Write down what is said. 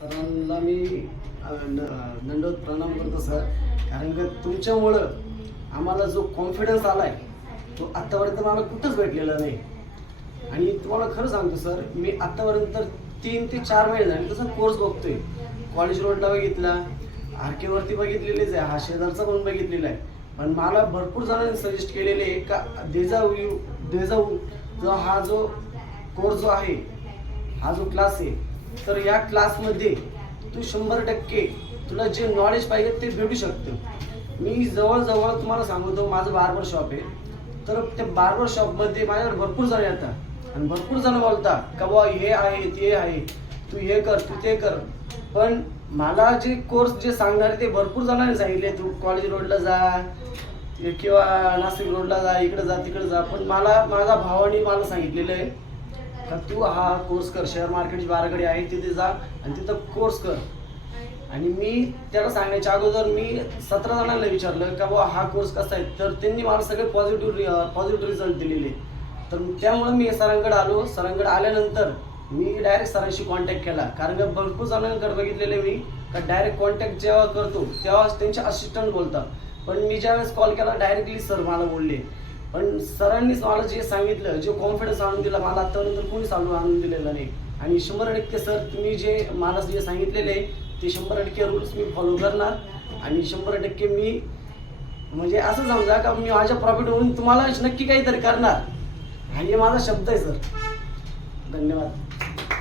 सरांना मी दंडवत प्रणाम करतो सर, कारण की तुमच्यामुळं आम्हाला जो कॉन्फिडन्स आलाय तो आत्तापर्यंत मला कुठंच भेटलेला नाही. आणि तुम्हाला खरं सांगतो सर, मी आत्तापर्यंत 3 ते 4 महिने झाले तसा कोर्स बघतोय. कॉलेज रोडला बघितला, आरकेवरती बघितलेलेच आहे, हा शेजारचा पण बघितलेला आहे. पण मला भरपूर जणांनी सजेस्ट केलेले आहे का देजाऊ जो हा जो कोर्स जो आहे, हा जो क्लास आहे, तर या क्लासमध्ये तू 100% तुला जे नॉलेज पाहिजे ते भेटू शकतं. मी जवळजवळ तुम्हाला सांगतो, माझं बार्बर शॉप आहे. तर त्या बार्बर शॉपमध्ये माझ्याकडे भरपूर जण येतात आणि भरपूर जण बोलतात का बाबा हे आहे ते आहे, तू हे कर तू ते कर. पण मला जे कोर्स जे सांगणार ते भरपूर जणांनी सांगितले, तू कॉलेज रोडला जा किंवा नाशिक रोडला जा, इकडे जा तिकडे जा. पण मला माझ्या भावाने मला सांगितलेलं आहे का तू हा कोर्स कर, शेअर मार्केटची बाराखडी आहे तिथे जा आणि तिथं कोर्स कर. आणि मी त्याला सांगायच्या अगोदर मी 17 जणांना विचारलं का बाबा हा कोर्स कसा आहे, तर त्यांनी मला सगळे पॉझिटिव्ह रिझल्ट दिलेले. तर त्यामुळे मी सरांकडे आलो. सरांकडे आल्यानंतर मी डायरेक्ट सरांशी कॉन्टॅक्ट केला, कारण का भरपूर जणांकडे बघितलेले मी का डायरेक्ट कॉन्टॅक्ट जेव्हा करतो तेव्हा त्यांचे असिस्टंट बोलतात. पण मी ज्यावेळेस कॉल केला डायरेक्टली सर मला बोलले. पण सरांनीच मला जे सांगितलं, जो कॉन्फिडन्स आणून दिला, मला आत्तापर्यंत कोणीच आणून दिलेला नाही. आणि 100% सर तुम्ही जे मला जे सांगितलेले ते 100% रूल्स मी फॉलो करणार. आणि 100% मी म्हणजे असं समजा का मी माझ्या प्रॉफिट होऊन तुम्हाला नक्की काहीतरी करणार. आणि माझा शब्द आहे सर. धन्यवाद.